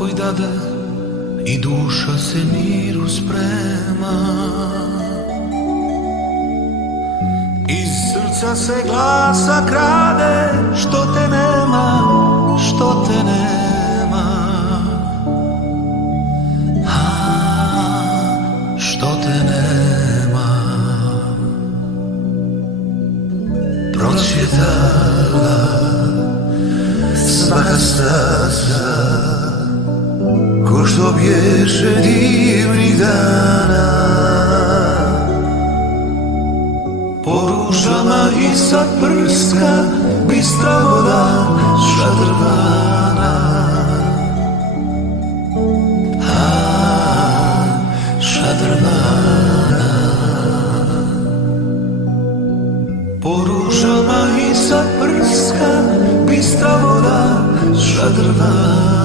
pokoj dade i duša se miru sprema. Iz srca se glasa krade, što te nema, što te nema. Što te nema. Procvjetala svaka staza, ko što bješe divnih dana. Po ružama i sa prska bistra voda šadrvana. Šadrvana. Po ružama i sa prska bistra voda šadrvana.